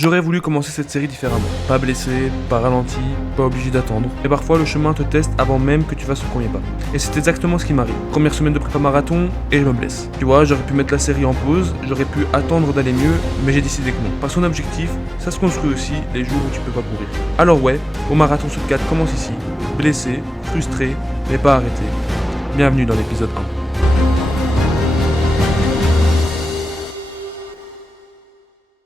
J'aurais voulu commencer cette série différemment. Pas blessé, pas ralenti, pas obligé d'attendre. Et parfois le chemin te teste avant même que tu fasses le premier pas. Et c'est exactement ce qui m'arrive. Première semaine de prépa marathon et je me blesse. Tu vois, j'aurais pu mettre la série en pause, j'aurais pu attendre d'aller mieux, mais j'ai décidé que non. Parce qu'un objectif, ça se construit aussi les jours où tu peux pas courir. Alors ouais, au marathon sub 4 commence ici. Blessé, frustré, mais pas arrêté. Bienvenue dans l'épisode 1.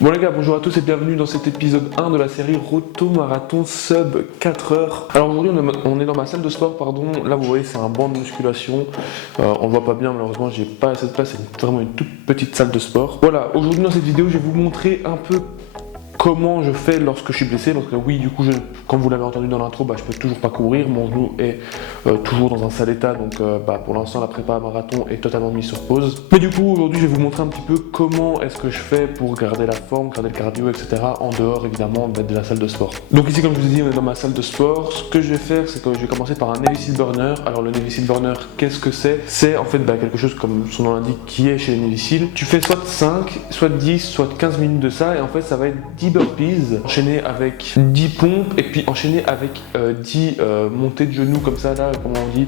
Bon les gars, bonjour à tous et bienvenue dans cet épisode 1 de la série Roto Marathon Sub 4 heures. Alors aujourd'hui on est dans ma salle de sport, là vous voyez c'est un banc de musculation, on le voit pas bien malheureusement, j'ai pas assez de place, c'est vraiment une toute petite salle de sport. Voilà, aujourd'hui dans cette vidéo je vais vous montrer un peu comment je fais lorsque je suis blessé, donc oui du coup comme vous l'avez entendu dans l'intro, je peux toujours pas courir, mon genou est toujours dans un sale état, donc pour l'instant la prépa marathon est totalement mise sur pause. Mais du coup aujourd'hui je vais vous montrer un petit peu comment est-ce que je fais pour garder la forme, garder le cardio, etc. en dehors évidemment de la salle de sport. Donc ici comme je vous ai dit on est dans ma salle de sport, ce que je vais faire c'est que je vais commencer par un Navy Seal Burner. Alors le Navy Seal Burner qu'est-ce que c'est? C'est en fait quelque chose comme son nom l'indique qui est chez les Navy Seal. Tu fais soit 5, soit 10, soit 15 minutes de ça et en fait ça va être 10 burpees enchaîné avec 10 pompes et puis enchaîné avec 10 montées de genoux comme ça là, comment on dit,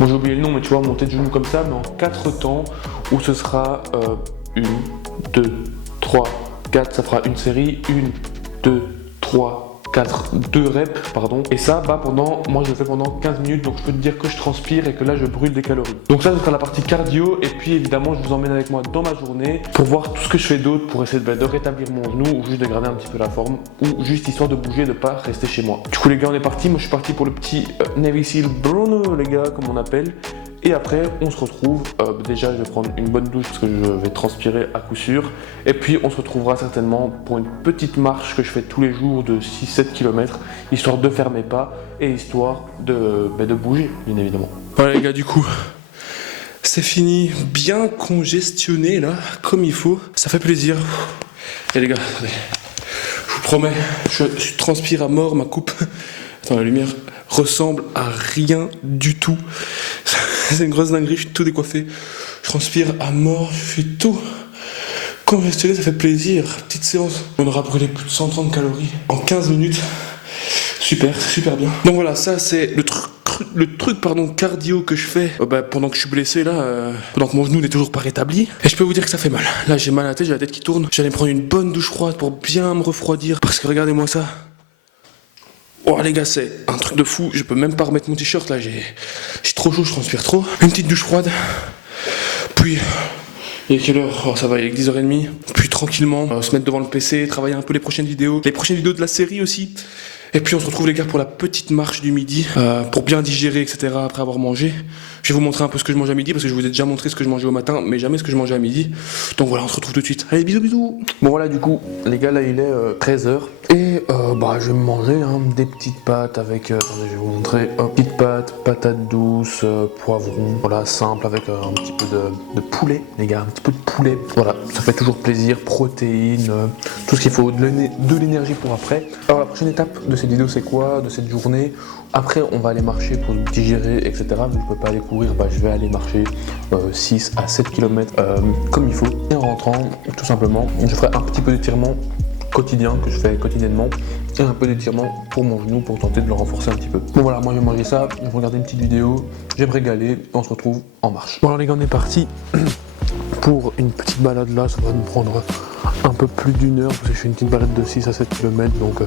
bon j'ai oublié le nom mais tu vois, montée de genoux comme ça mais en 4 temps où ce sera 1, 2, 3, 4, ça fera une série, 1, 2, 3, 4, 2 reps, pardon. Et ça, moi je le fais pendant 15 minutes, donc je peux te dire que je transpire et que là je brûle des calories. Donc ça, ce sera la partie cardio, et puis évidemment, je vous emmène avec moi dans ma journée pour voir tout ce que je fais d'autre pour essayer de rétablir mon genou ou juste de garder un petit peu la forme ou juste histoire de bouger, de pas rester chez moi. Du coup, les gars, on est parti. Moi, je suis parti pour le petit Navy Seal Burner, les gars, comme on appelle. Et après, on se retrouve, déjà je vais prendre une bonne douche parce que je vais transpirer à coup sûr. Et puis on se retrouvera certainement pour une petite marche que je fais tous les jours de 6-7 km, histoire de faire mes pas et histoire de bouger, bien évidemment. Voilà les gars, du coup, c'est fini, bien congestionné là, comme il faut. Ça fait plaisir. Et les gars, attendez, je vous promets, je transpire à mort, ma coupe. Attends, la lumière ressemble à rien du tout. C'est une grosse dinguerie, je suis tout décoiffé. Je transpire à mort, je suis tout congestionné, ça fait plaisir. Petite séance, on aura brûlé plus de 130 calories en 15 minutes. Super, super bien. Donc voilà, ça c'est le truc cardio que je fais pendant que je suis blessé là, pendant que mon genou n'est toujours pas rétabli. Et je peux vous dire que ça fait mal. Là j'ai mal à la tête, j'ai la tête qui tourne. J'allais me prendre une bonne douche froide pour bien me refroidir. Parce que regardez-moi ça. Oh les gars, c'est un truc de fou, je peux même pas remettre mon t-shirt là, j'ai trop chaud, je transpire trop. Une petite douche froide, puis il est quelle heure? Oh ça va, il est 10h30. Puis tranquillement, se mettre devant le PC, travailler un peu les prochaines vidéos de la série aussi. Et puis on se retrouve les gars pour la petite marche du midi, pour bien digérer etc. après avoir mangé. Je vais vous montrer un peu ce que je mange à midi parce que je vous ai déjà montré ce que je mangeais au matin, mais jamais ce que je mangeais à midi. Donc voilà, on se retrouve tout de suite. Allez, bisous bisous. Bon voilà, du coup, les gars, là il est 13h. Et je vais me manger des petites pâtes avec, attendez, je vais vous montrer, petites pâtes, patates douces, poivrons, voilà, simple avec un petit peu de poulet, les gars, un petit peu de poulet. Voilà, ça fait toujours plaisir, protéines, tout ce qu'il faut, de l'énergie pour après. Alors la prochaine étape de cette vidéo, c'est quoi, de cette journée? Après, on va aller marcher pour digérer, etc. Mais je ne peux pas aller courir, je vais aller marcher 6 à 7 km comme il faut. Et en rentrant, tout simplement, je ferai un petit peu d'étirement quotidien que je fais quotidiennement et un peu d'étirement pour mon genou pour tenter de le renforcer un petit peu. Bon voilà, moi je vais manger ça, je vais regarder une petite vidéo, je vais me régaler et on se retrouve en marche. Bon alors les gars, on est parti pour une petite balade là, ça va nous prendre un peu plus d'une heure parce que je fais une petite balade de 6 à 7 km, donc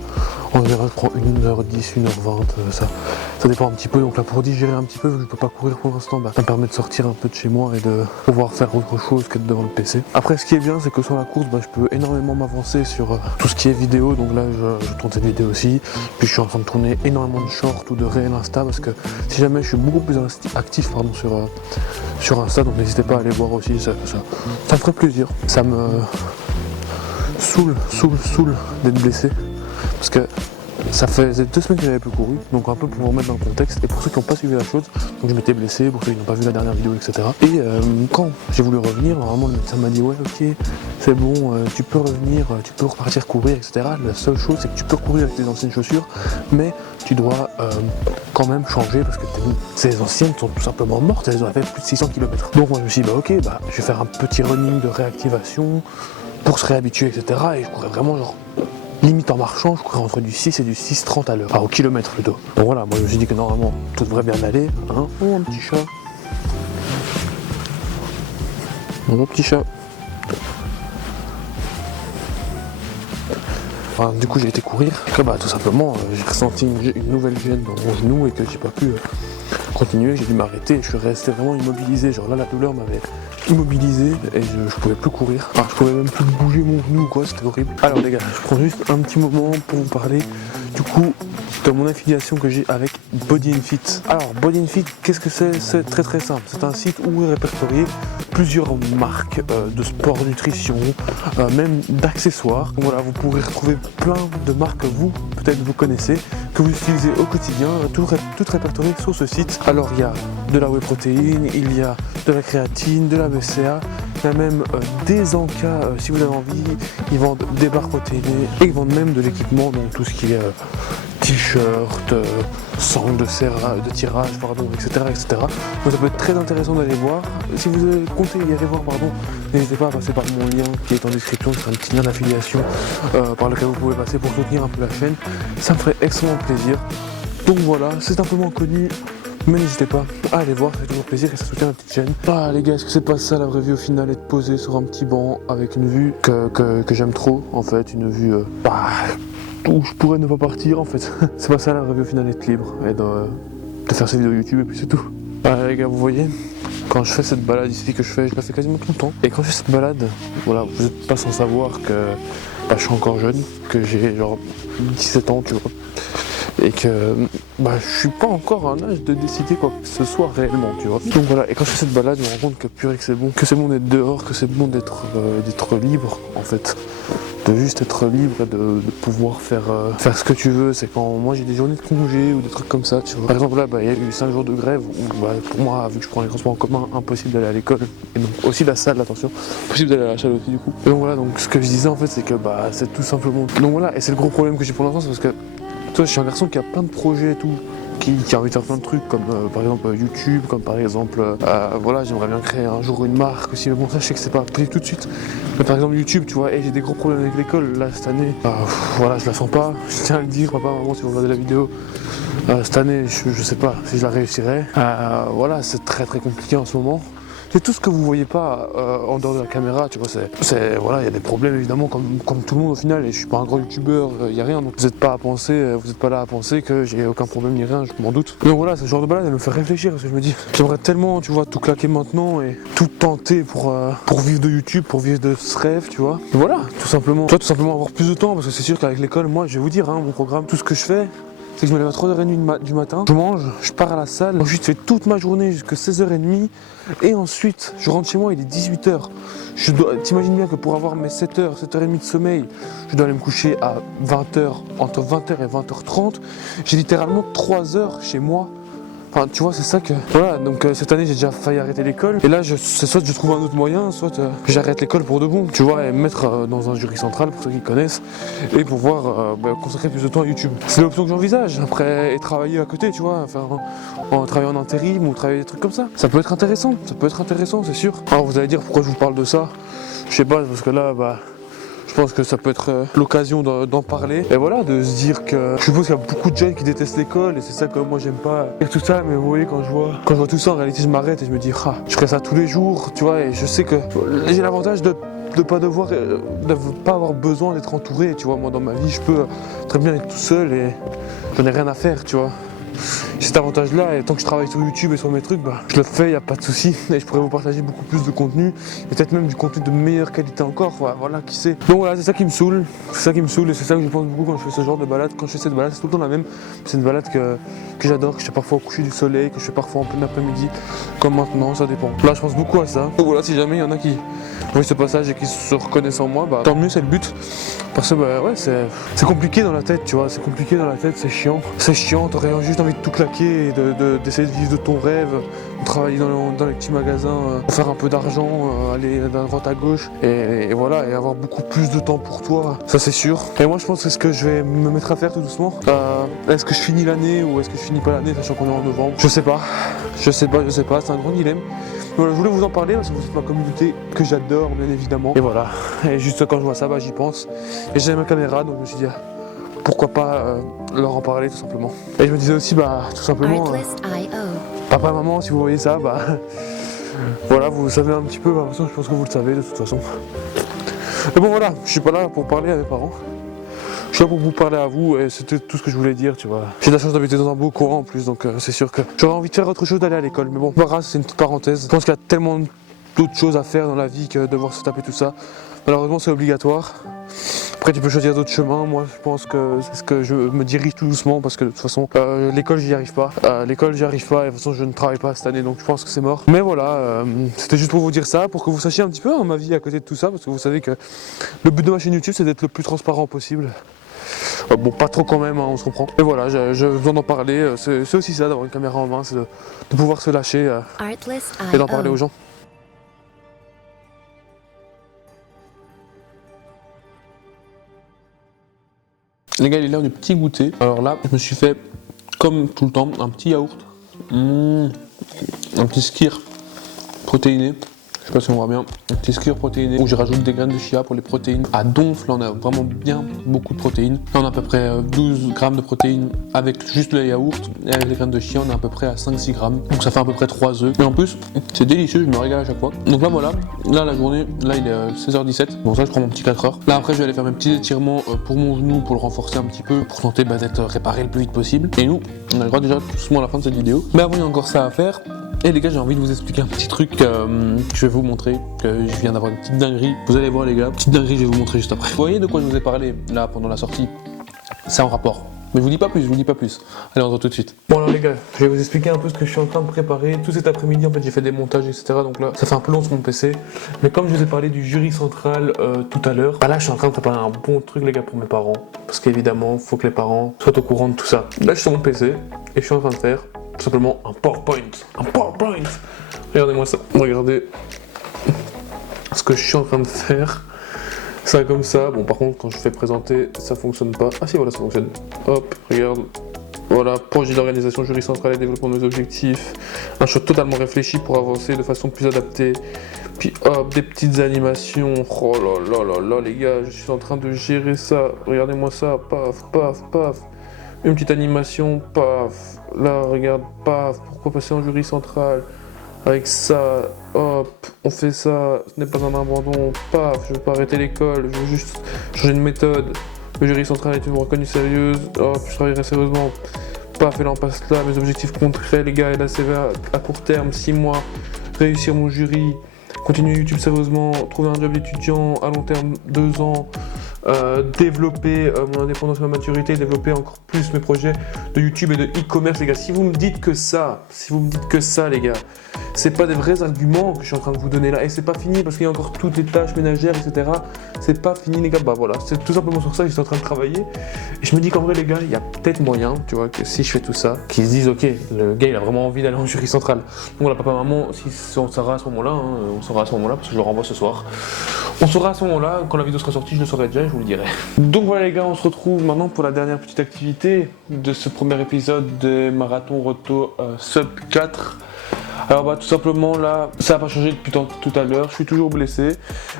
en général je prends 1h10, 1h20, ça dépend un petit peu. Donc là pour digérer un petit peu, vu que je peux pas courir pour l'instant, ça me permet de sortir un peu de chez moi et de pouvoir faire autre chose qu'être devant le PC. Après ce qui est bien, c'est que sur la course, je peux énormément m'avancer sur tout ce qui est vidéo. Donc là je tourne cette vidéo aussi, puis je suis en train de tourner énormément de shorts ou de réel Insta parce que si jamais je suis beaucoup plus actif sur Insta, donc n'hésitez pas à aller voir aussi, ça me ferait plaisir. Ça me saoule d'être blessé parce que ça faisait 2 semaines que j'avais plus couru, donc un peu pour vous remettre dans le contexte et pour ceux qui n'ont pas suivi la chose, donc je m'étais blessé, pour ceux qui n'ont pas vu la dernière vidéo, etc. Et quand j'ai voulu revenir, normalement le médecin m'a dit ouais ok c'est bon, tu peux revenir, tu peux repartir courir, etc. La seule chose c'est que tu peux courir avec tes anciennes chaussures, mais tu dois quand même changer parce que ces anciennes sont tout simplement mortes, elles auraient fait plus de 600 km. Donc moi je me suis dit ok, je vais faire un petit running de réactivation, pour se réhabituer, etc. Et je courais vraiment genre limite en marchant, je courais entre du 6 et du 6,30 à l'heure, enfin au kilomètre plutôt. Donc voilà, moi je me suis dit que normalement tout devrait bien aller, hein. Oh un petit chat. Mon petit chat. Enfin, du coup j'ai été courir, et que, tout simplement j'ai ressenti une nouvelle gêne dans mon genou et que j'ai pas pu continuer, j'ai dû m'arrêter, je suis resté vraiment immobilisé, genre là la douleur m'avait immobilisé et je pouvais plus courir, enfin je pouvais même plus bouger mon genou quoi, c'était horrible. Alors les gars, je prends juste un petit moment pour vous parler du coup de mon affiliation que j'ai avec Body & Fit. Alors Body & Fit, qu'est-ce que c'est? C'est très très simple, c'est un site où est répertorié plusieurs marques de sport, nutrition, même d'accessoires. Voilà, vous pourrez retrouver plein de marques que vous, peut-être vous connaissez, que vous utilisez au quotidien, toutes répertoriées sur ce site. Alors il y a de la whey protéine, il y a de la créatine, de la BCA, il y a même des encas si vous avez envie, ils vendent des barres protéinées et ils vendent même de l'équipement, donc tout ce qui est t-shirt, sangle de tirage, pardon, etc., etc. Donc ça peut être très intéressant d'aller voir. Si vous comptez y aller voir, pardon, n'hésitez pas à passer par mon lien qui est en description, c'est un petit lien d'affiliation par lequel vous pouvez passer pour soutenir un peu la chaîne. Ça me ferait extrêmement plaisir. Donc voilà, c'est un peu moins connu, mais n'hésitez pas à aller voir, ça fait toujours plaisir et ça soutient la petite chaîne. Ah les gars, est-ce que c'est pas ça la vraie vie au final, être posé sur un petit banc avec une vue que j'aime trop en fait, une vue où je pourrais ne pas partir en fait. C'est pas ça la vraie vie au final, être libre et de faire ses vidéos YouTube et puis c'est tout. Ah les gars, vous voyez, quand je fais cette balade ici que je la fais quasiment tout le temps. Et quand je fais cette balade, voilà, vous n'êtes pas sans savoir que je suis encore jeune, que j'ai genre 17 ans, tu vois. Et que je suis pas encore à un âge de décider quoi que ce soit réellement, tu vois. Donc voilà, et quand je fais cette balade, je me rends compte que purée que c'est bon d'être dehors, que c'est bon d'être libre en fait. De juste être libre et de pouvoir faire ce que tu veux. C'est quand moi j'ai des journées de congé ou des trucs comme ça, tu vois. Par exemple là, il y a eu 5 jours de grève où pour moi, vu que je prends les transports en commun, impossible d'aller à l'école. Et donc aussi la salle, attention, impossible d'aller à la salle aussi du coup. Et donc voilà, donc ce que je disais en fait, c'est que c'est tout simplement... Donc voilà, et c'est le gros problème que j'ai pour l'instant, c'est parce que toi, je suis un garçon qui a plein de projets et tout, qui a envie de faire plein de trucs, comme par exemple YouTube, comme par exemple, voilà, j'aimerais bien créer un jour une marque aussi, mais bon, ça je sais que c'est pas possible tout de suite. Mais par exemple YouTube, tu vois, et j'ai des gros problèmes avec l'école, là, cette année, voilà, je la sens pas, je tiens à le dire, papa, maman, si vous regardez la vidéo, cette année, je sais pas si je la réussirai. Voilà, c'est très très compliqué en ce moment. C'est tout ce que vous voyez pas en dehors de la caméra, tu vois, voilà, il y a des problèmes évidemment comme tout le monde au final, et je suis pas un grand youtubeur, il y a rien, donc vous êtes pas là à penser que j'ai aucun problème ni rien, je m'en doute. Donc voilà, ce genre de balade, elle me fait réfléchir, parce que je me dis, j'aimerais tellement, tu vois, tout claquer maintenant et tout tenter pour vivre de YouTube, pour vivre de ce rêve, tu vois. Et voilà, tout simplement avoir plus de temps, parce que c'est sûr qu'avec l'école, moi, je vais vous dire, mon programme, tout ce que je fais, c'est que je me lève à 3h30 du matin, je mange, je pars à la salle, ensuite je fais toute ma journée jusqu'à 16h30 et ensuite je rentre chez moi, il est 18h. T'imagines bien que pour avoir mes 7h, 7h30 de sommeil, je dois aller me coucher à 20h, entre 20h et 20h30. J'ai littéralement 3 heures chez moi. Enfin, tu vois, c'est ça que... Voilà, donc cette année, j'ai déjà failli arrêter l'école. Et là, c'est soit je trouve un autre moyen, soit que j'arrête l'école pour de bon. Tu vois, et me mettre dans un jury central, pour ceux qui connaissent, et pouvoir consacrer plus de temps à YouTube. C'est l'option que j'envisage. Après, et travailler à côté, tu vois, travailler en intérim ou travailler des trucs comme ça. Ça peut être intéressant, c'est sûr. Alors, vous allez dire pourquoi je vous parle de ça. Je sais pas, parce que là, je pense que ça peut être l'occasion d'en parler. Et voilà, de se dire que... Je suppose qu'il y a beaucoup de jeunes qui détestent l'école et c'est ça que moi j'aime pas. Et tout ça, mais vous voyez, quand je vois tout ça, en réalité, je m'arrête et je me dis, je ferai ça tous les jours, tu vois, et je sais que j'ai l'avantage de pas avoir besoin d'être entouré, tu vois. Moi, dans ma vie, je peux très bien être tout seul et j'en ai rien à faire, tu vois. J'ai cet avantage là et tant que je travaille sur YouTube et sur mes trucs, je le fais, y a pas de souci et je pourrais vous partager beaucoup plus de contenu et peut-être même du contenu de meilleure qualité encore, voilà, qui sait. Donc voilà, c'est ça qui me saoule, et c'est ça que je pense beaucoup quand je fais ce genre de balade. Quand je fais cette balade, c'est tout le temps la même, c'est une balade que j'adore, que je fais parfois au coucher du soleil, que je fais parfois en plein après-midi, comme maintenant, ça dépend. Là je pense beaucoup à ça. Donc voilà, si jamais il y en a qui voient ce passage et qui se reconnaissent en moi, tant mieux, c'est le but. Parce que ouais, c'est compliqué dans la tête, tu vois, c'est compliqué dans la tête, c'est chiant, t'aurais juste envie de tout claquer et d'essayer de vivre de ton rêve, de travailler dans les petits magasins, faire un peu d'argent, aller d'un droite à gauche et voilà, et avoir beaucoup plus de temps pour toi, ça c'est sûr. Et moi je pense que c'est ce que je vais me mettre à faire tout doucement. Est-ce que je finis l'année ou est-ce que je finis pas l'année, sachant qu'on est en novembre? Je sais pas, c'est un grand dilemme. Voilà, je voulais vous en parler parce que vous êtes ma communauté que j'adore, bien évidemment. Et voilà, et juste quand je vois ça, j'y pense. Et j'ai ma caméra, donc je me suis dit, pourquoi pas leur en parler tout simplement. Et je me disais aussi, tout simplement, papa et maman, si vous voyez ça, voilà, vous savez un petit peu, de toute façon, je pense que vous le savez de toute façon. Mais bon voilà, je suis pas là pour parler à mes parents. Je suis là pour vous parler à vous et c'était tout ce que je voulais dire, tu vois. J'ai la chance d'habiter dans un beau coin en plus, donc c'est sûr que j'aurais envie de faire autre chose, d'aller à l'école. Mais bon, pas grave, c'est une petite parenthèse. Je pense qu'il y a tellement d'autres choses à faire dans la vie que de devoir se taper tout ça. Malheureusement, c'est obligatoire. Après, tu peux choisir d'autres chemins. Moi, je pense que c'est ce que je me dirige tout doucement parce que de toute façon, l'école, j'y arrive pas. Et de toute façon, je ne travaille pas cette année, donc je pense que c'est mort. Mais voilà, c'était juste pour vous dire ça, pour que vous sachiez un petit peu ma vie à côté de tout ça, parce que vous savez que le but de ma chaîne YouTube, c'est d'être le plus transparent possible. Bon, pas trop quand même, on se comprend. Mais voilà, je besoin d'en parler. C'est aussi ça, d'avoir une caméra en main, c'est de pouvoir se lâcher et d'en parler aux gens. Les gars, il est l'heure du petit goûter. Alors là, je me suis fait, comme tout le temps, un petit yaourt. Un petit skyr protéiné. Je sais pas si on voit bien. Un petit skyr protéiné où je rajoute des graines de chia pour les protéines. À donf, là on a vraiment bien beaucoup de protéines. Là on a à peu près 12 grammes de protéines avec juste le yaourt. Et avec les graines de chia, on est à peu près à 5-6 grammes. Donc ça fait à peu près 3 œufs. Et en plus, c'est délicieux, je me régale à chaque fois. Donc là voilà, là la journée, là il est 16h17. Bon ça je prends mon petit 4h. Là après je vais aller faire mes petits étirements pour mon genou, pour le renforcer un petit peu, pour tenter d'être réparé le plus vite possible. Et nous, on a le droit déjà doucement à la fin de cette vidéo. Mais avant il y a encore ça à faire. Et les gars, j'ai envie de vous expliquer un petit truc que je vais vous montrer, que je viens d'avoir une petite dinguerie. Vous allez voir les gars, petite dinguerie, je vais vous montrer juste après. Vous voyez de quoi je vous ai parlé là pendant la sortie? C'est en rapport. Mais je vous dis pas plus, je vous dis pas plus. Allez, on se retrouve tout de suite. Bon alors les gars, je vais vous expliquer un peu ce que je suis en train de préparer. Tout cet après-midi, en fait, j'ai fait des montages, etc. Donc là, ça fait un peu long sur mon PC. Mais comme je vous ai parlé du jury central tout à l'heure, là, je suis en train de préparer un bon truc, les gars, pour mes parents. Parce qu'évidemment, il faut que les parents soient au courant de tout ça. Là, je suis sur mon PC et je suis en train de faire tout simplement un PowerPoint. Un PowerPoint. Regardez-moi ça. Regardez ce que je suis en train de faire. Ça comme ça. Bon, par contre, quand je fais présenter, ça fonctionne pas. Ah si, voilà, ça fonctionne. Hop, regarde. Voilà, projet d'organisation, jury central et développement de mes objectifs. Un choix totalement réfléchi pour avancer de façon plus adaptée. Puis hop, des petites animations. Oh là là là là, les gars, je suis en train de gérer ça. Regardez-moi ça. Paf, paf, paf. Une petite animation, paf. Là, regarde, paf. Pourquoi passer en jury central? Avec ça, hop, on fait ça. Ce n'est pas un abandon, paf. Je veux pas arrêter l'école, je veux juste changer de méthode. Le jury central est une reconnue sérieuse. Hop, je travaillerai sérieusement. Paf, et là on passe là. Mes objectifs concrets, les gars, et la CV à court terme, 6 mois. Réussir mon jury. Continuer YouTube sérieusement. Trouver un job d'étudiant à long terme, 2 ans. Développer mon indépendance et ma maturité, développer encore plus mes projets de YouTube et de e-commerce, les gars. Si vous me dites que ça, les gars, c'est pas des vrais arguments que je suis en train de vous donner là, et c'est pas fini parce qu'il y a encore toutes les tâches ménagères, etc. C'est pas fini, les gars. Voilà, c'est tout simplement sur ça que j'étais en train de travailler. Et je me dis qu'en vrai, les gars, il y a peut-être moyen, tu vois, que si je fais tout ça, qu'ils se disent, ok, le gars, il a vraiment envie d'aller en jury central. Donc voilà, papa, maman, si on saura à ce moment-là, on saura à ce moment-là parce que je le renvoie ce soir. On saura à ce moment-là, quand la vidéo sera sortie, je le saurai déjà, je vous le dirai. Donc voilà les gars, on se retrouve maintenant pour la dernière petite activité de ce premier épisode des marathons Roto Sub 4. Alors tout simplement là, ça n'a pas changé depuis tout à l'heure, je suis toujours blessé.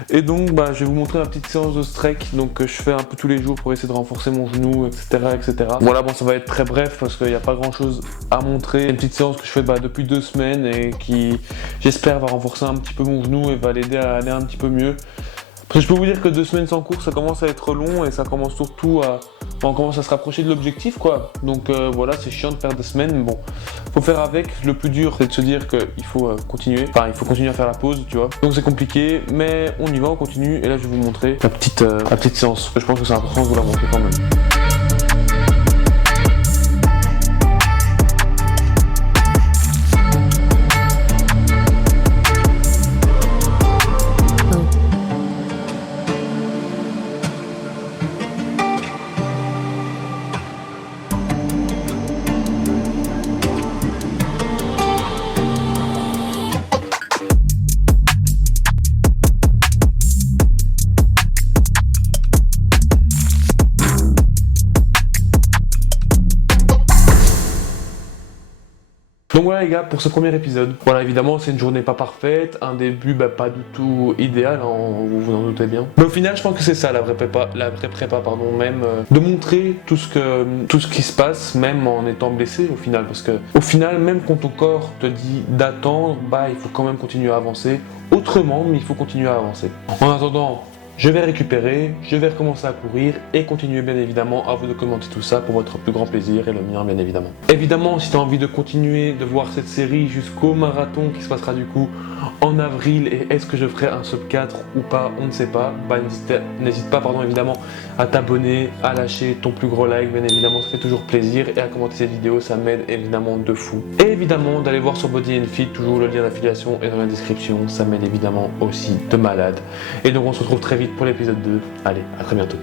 Et donc je vais vous montrer ma petite séance de stretch que je fais un peu tous les jours pour essayer de renforcer mon genou, etc. etc. Voilà, ça va être très bref parce qu'il n'y a pas grand chose à montrer. Une petite séance que je fais depuis 2 semaines et qui, j'espère, va renforcer un petit peu mon genou et va l'aider à aller un petit peu mieux. Parce que je peux vous dire que 2 semaines sans cours, ça commence à être long et ça commence surtout on commence à se rapprocher de l'objectif, quoi. Donc voilà, c'est chiant de faire 2 semaines, mais bon, faut faire avec. Le plus dur, c'est de se dire qu'il faut continuer. Enfin, il faut continuer à faire la pause, tu vois. Donc c'est compliqué, mais on y va, on continue. Et là, je vais vous montrer la petite séance. Je pense que c'est important de vous la montrer quand même. Donc voilà les gars pour ce premier épisode. Voilà, évidemment c'est une journée pas parfaite, un début pas du tout idéal, hein, vous vous en doutez bien. Mais au final je pense que c'est ça la vraie prépa, même de montrer tout ce qui se passe, même en étant blessé au final, parce que au final même quand ton corps te dit d'attendre, il faut quand même continuer à avancer autrement, mais il faut continuer à avancer. En attendant, je vais récupérer, je vais recommencer à courir et continuer bien évidemment à vous documenter tout ça pour votre plus grand plaisir et le mien bien évidemment. Évidemment, si tu as envie de continuer de voir cette série jusqu'au marathon qui se passera du coup en avril, et est-ce que je ferai un sub 4 ou pas, on ne sait pas, n'hésite pas évidemment à t'abonner, à lâcher ton plus gros like, bien évidemment ça fait toujours plaisir, et à commenter cette vidéo, ça m'aide évidemment de fou. Et évidemment d'aller voir sur Body & Fit, toujours le lien d'affiliation est dans la description, ça m'aide évidemment aussi de malade. Et donc on se retrouve très vite pour l'épisode 2, allez, à très bientôt.